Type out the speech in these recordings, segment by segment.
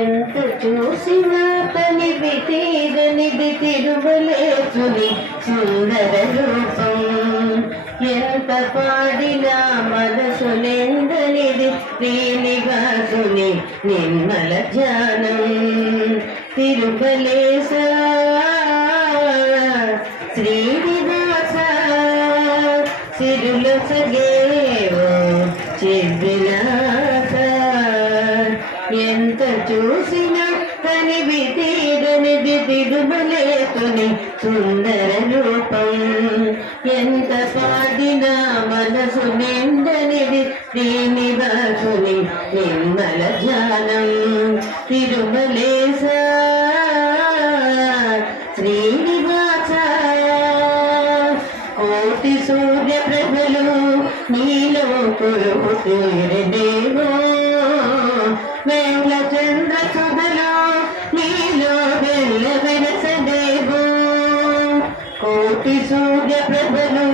ఎంత చూసినా తనివి తీరనిది తిరుమలేసుని సుందర రూపం, ఎంత పాడినా మనసు నిందనిది శ్రీనివాసుని నిర్మల ధ్యానం. తిరుమలేశ శ్రీనివాస సిరుల సగేవో చిద్విలాస, ఎంత చూసినా తనివి తీరనిది తిరుమలేసుని సుందర రూపం, ఎంత పాడినా మనసు నిండనిది శ్రీనివాసుని నిర్మల ధ్యానం. తిరుమలేశ శ్రీనివాస కోటి సూర్య ప్రభలు నీలో కొలువుతీరదేవో, వేళ చంద్ర సుధలో నీలో వెళ్ళ వెలసదేవో. కోటి సూర్య ప్రభలు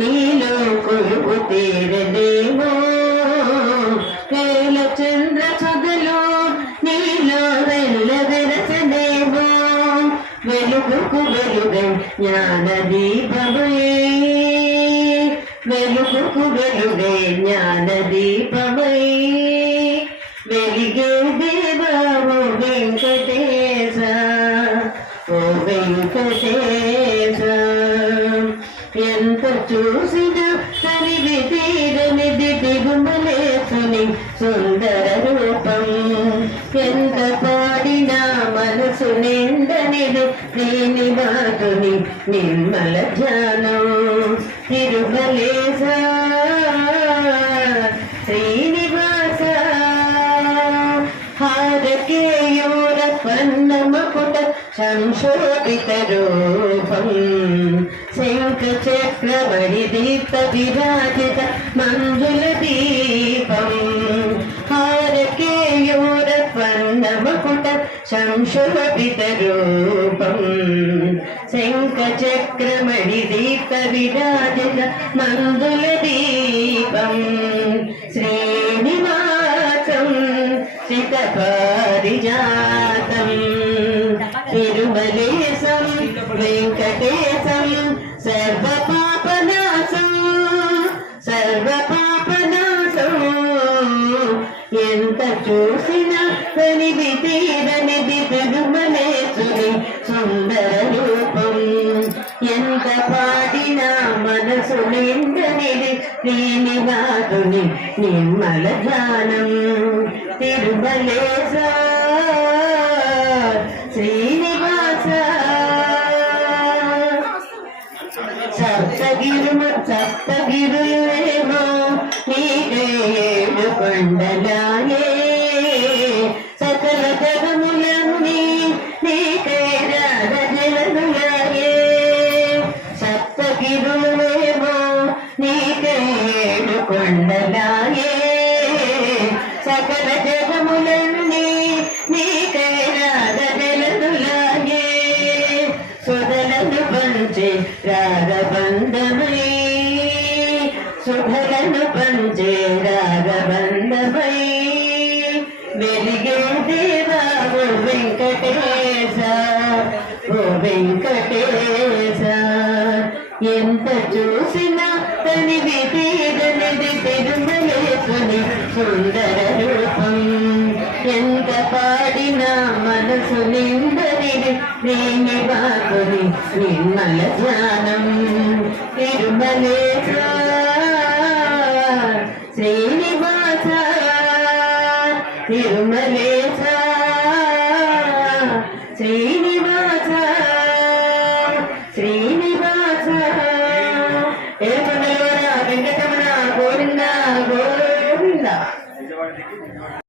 నీలో కొలువుతీరదేవో, వేళ చంద్ర సుధలో నీలో వెళ్ళ వెలసదేవో. వెలుగుకు వెలుగై జ్ఞాన దీపమై, వెలుగుకు వెలుగై జ్ఞాన దీపమై వెలిగే దేవా ఓ వెంకటేశ, ఓ వెంకటేశ. ఎంత చూసినా తనివి తీరనిది తిరుమలేసుని సుందర రూపం, ఎంత పాడినా మనసు నిండనిది శ్రీనివాసుని నిర్మల ధ్యానం. తిరుమలేశ శ్రీనివాస హారకేయూర పన్న మకుట సంశోభిత రూపం, శంఖ చక్రవడి దీప్త విరాజిత మంజుల దీపం. హారకేయూర పన్న మకుట సంశోభిత రూపం, శంఖ చక్రమణి దీప్త విరాజిత మంజుల దీపం. శ్రీనివాసం శ్రిత పారిజాతం, తిరుమలేశం వెంకటేశం సర్వపాపనాశం, సర్వపాపనాశం. ఎంత చూసినా తనివి తీరనిది తిరుమలేసుని సుందర రూపం, ఎంత పాడినా మనసు నిండనిది శ్రీనివాసుని నిర్మల ధ్యానం. తిరుమలేశ శ్రీనివాస సప్తగిరులేమో నీకే ఏడు కొండలాయే, సకల జగములన్నీ నీకే రాజజలములాయే. సప్తగిరులేమో నీకే ఏడు కొండలాయే, సకల జగములన్నీ నీకే రాజజలములాయే. సుధలను పంచే రాగబంధమై, సుధలను పంచే రాగబంధమై వెలిగే దేవా ఓ వెంకటేశ, ఓ వెంకటేశ. ఎంత చూసినా తనివి తీరనిది తిరుమలేసుని సుందర రూపం, ఎంత పాడినా మనసు నిండనిది శ్రీనివాసుని నిర్మల ధ్యానం. తిరుమలేశ శ్రీనివాస, తిరుమలేశ శ్రీనివాస, శ్రీనివాస.